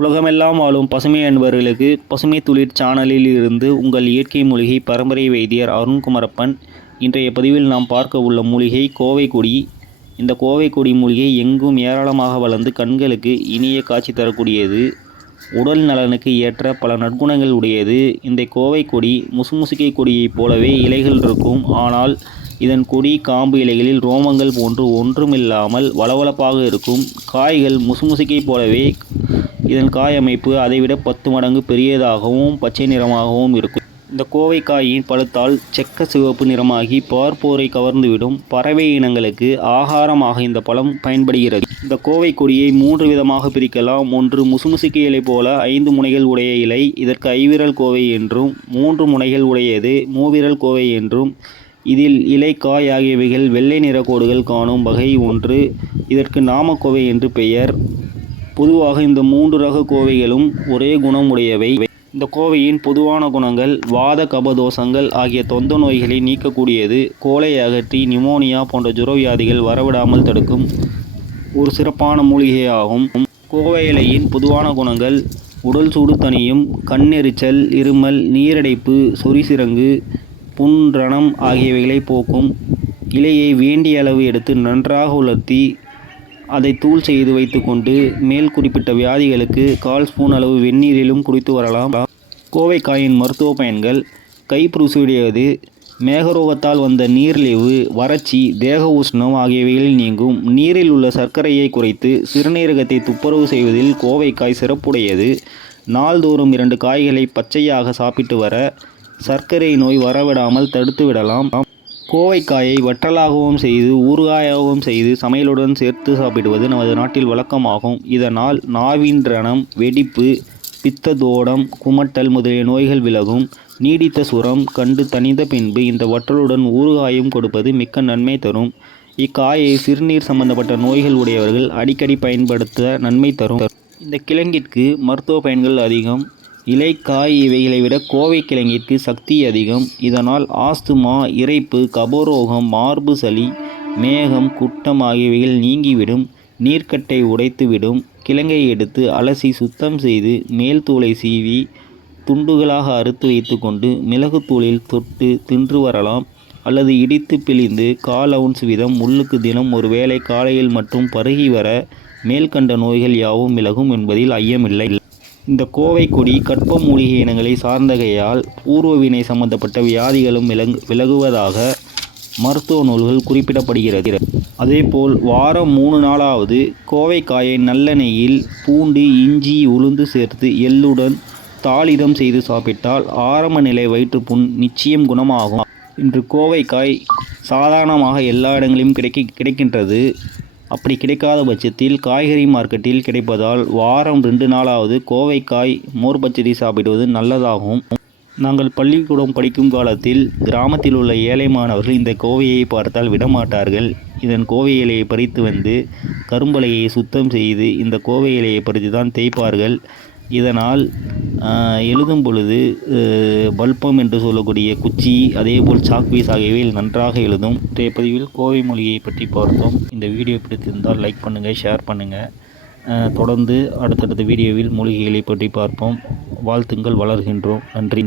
உலகமெல்லாம் வாழும் பசுமை அன்பர்களுக்கு பசுமை துளிர் சேனலில் இருந்து உங்கள் இயற்கை மூலிகை பரம்பரை வைத்தியர் அருண்குமரப்பன். இன்றைய பதிவில் நாம் பார்க்க உள்ள மூலிகை கோவை கொடி இந்த கோவை கொடி மூலிகை எங்கும் ஏராளமாக வளர்ந்து கண்களுக்கு இனிய காட்சி தரக்கூடியது. உடல் நலனுக்கு ஏற்ற பல நற்குணங்கள் உடையது. இந்த கோவை கொடி முசுமுசுக்கை கொடியைப் போலவே இலைகள் இருக்கும். ஆனால் இதன் கொடி காம்பு இலைகளில் ரோமங்கள் போன்று ஒன்றுமில்லாமல் வளவளப்பாக இருக்கும். காய்கள் முசுமுசுக்கை போலவே இதன் காய் அமைப்பு அதைவிட பத்து மடங்கு பெரியதாகவும் பச்சை நிறமாகவும் இருக்கும். இந்த கோவைக்காயின் பழுத்தால் செக்க சிவப்பு நிறமாகி பார்ப்போரை கவர்ந்துவிடும் பறவை இனங்களுக்கு ஆகாரமாக இந்த பழம் பயன்படுகிறது. இந்த கோவை கொடியை மூன்று விதமாக பிரிக்கலாம். ஒன்று முசுமுசுக்கு இலை போல ஐந்து முனைகள் உடைய இலை இதற்கு ஐவிரல் கோவை என்றும் மூன்று முனைகள் உடையது மூவிரல் கோவை என்றும். இதில் இலை காய் ஆகியவைகள் வெள்ளை நிற கோடுகள் காணும் வகை ஒன்று. இதற்கு நாமக்கோவை என்று பெயர். பொதுவாக இந்த மூன்று ரக கோவைகளும் ஒரே குணம் உடையவை இந்த கோவையின் பொதுவான குணங்கள் வாத கபதோஷங்கள் ஆகிய தொந்த நோய்களை நீக்கக்கூடியது. கோலை அகற்றி நிமோனியா போன்ற ஜுரவியாதிகள் வரவிடாமல் தடுக்கும் ஒரு சிறப்பான மூலிகையாகும். கோவை இலையின் பொதுவான குணங்கள் உடல் சூடு தனியும் கண்ணெரிச்சல் இருமல் நீரடைப்பு சொரிசிரங்கு புன்ரணம் ஆகியவைகளை போக்கும். இலையை வேண்டிய அளவு எடுத்து நன்றாக உலர்த்தி அதை தூள் செய்து வைத்துக்கொண்டு மேல் குறிப்பிட்ட வியாதிகளுக்கு கால் ஸ்பூன் அளவு வெந்நீரிலும் குடித்து வரலாம். கோவைக்காயின் மருத்துவ பயன்கள் கைப்புருசுடையது மேகரோகத்தால் வந்த நீரிழிவு வறட்சி தேக உஷ்ணம் ஆகியவைகளில் நீங்கும். நீரில் உள்ள சர்க்கரையை குறைத்து சிறுநீரகத்தை துப்புரவு செய்வதில் கோவைக்காய் சிறப்புடையது. நாள்தோறும் இரண்டு காய்களை பச்சையாக சாப்பிட்டு வர சர்க்கரை நோய் வரவிடாமல் தடுத்து விடலாம். கோவைக்காயை வற்றலாகவும் செய்து ஊறுகாயாகவும் செய்து சமையலுடன் சேர்த்து சாப்பிடுவது நமது நாட்டில் வழக்கமாகும். இதனால் நாவின் ரணம் வெடிப்பு பித்ததோடம் குமட்டல் முதலிய நோய்கள் விலகும். நீடித்த சுரம் கண்டு தணிந்த பின்பு இந்த வற்றலுடன் ஊறுகாயும் கொடுப்பது மிக்க நன்மை தரும். இக்காயை சிறுநீர் சம்பந்தப்பட்ட நோய்கள் உடையவர்கள் அடிக்கடி பயன்படுத்த நன்மை தரும். இந்த கிழங்கிற்கு மருத்துவ பயன்கள் அதிகம். இலை காய் இவைகளை விட கோவை கிழங்கிற்கு சக்தி அதிகம். இதனால் ஆஸ்துமா இரைப்பு கபரோகம் மார்பு சளி மேகம் குட்டம் ஆகியவைகள் நீங்கிவிடும். நீர்க்கட்டை உடைத்துவிடும். கிழங்கை எடுத்து அலசி சுத்தம் செய்து மேல் தூளை சீவி துண்டுகளாக அறுத்து வைத்துக்கொண்டு மிளகுத்தூளில் தொட்டு தின்று வரலாம். அல்லது இடித்து பிழிந்து கால் அவுன்ஸ் வீதம் முள்ளுக்கு தினம் ஒரு வேளை காலையில் மட்டும் பருகி வர மேல்கண்ட நோய்கள் யாவும் விலகும் என்பதில் ஐயமில்லை. இந்த கோவை கொடி கற்ப மூலிகை இனங்களை சார்ந்தகையால் பூர்வவினை சம்பந்தப்பட்ட வியாதிகளும் விலங்கு விலகுவதாக மருத்துவ நூல்கள் குறிப்பிடப்படுகிறது. அதேபோல் வாரம் மூணு நாளாவது கோவைக்காயை நல்லெண்ணெயில் பூண்டு இஞ்சி உளுந்து சேர்த்து எள்ளுடன் தாளிதம் செய்து சாப்பிட்டால் ஆரம்ப நிலை வயிற்றுப்புண் நிச்சயம் குணமாகும். இன்று கோவைக்காய் சாதாரணமாக எல்லா இடங்களிலும் கிடைக்க கிடைக்கின்றது. அப்படி கிடைக்காத பட்சத்தில் காய்கறி மார்க்கெட்டில் கிடைப்பதால் வாரம் ரெண்டு நாளாவது கோவைக்காய் மோர் பச்சடி சாப்பிடுவது நல்லதாகும். நாங்கள் பள்ளிக்கூடம் படிக்கும் காலத்தில் கிராமத்தில் உள்ள ஏழை மாணவர்கள் இந்த கோவையை பார்த்தால் விடமாட்டார்கள். இதன் கோவை இலையை பறித்து வந்து கரும்பலையை சுத்தம் செய்து இந்த கோவை இலையை பறித்து தான் தேய்ப்பார்கள். இதனால் எழுதும் பொழுது பல்பம் என்று சொல்லக்கூடிய குச்சி அதேபோல் சாக்பீஸ் ஆகியவை நன்றாக எழுதும். இன்றைய பதிவில் கோவை மொழியை பற்றி பார்த்தோம். இந்த வீடியோ பிடித்திருந்தால் லைக் பண்ணுங்கள் ஷேர் பண்ணுங்கள் தொடர்ந்து அடுத்தடுத்த வீடியோவில் மூலிகைகளை பற்றி பார்ப்போம். வாழ்த்துங்கள் வளர்கின்றோம். நன்றி.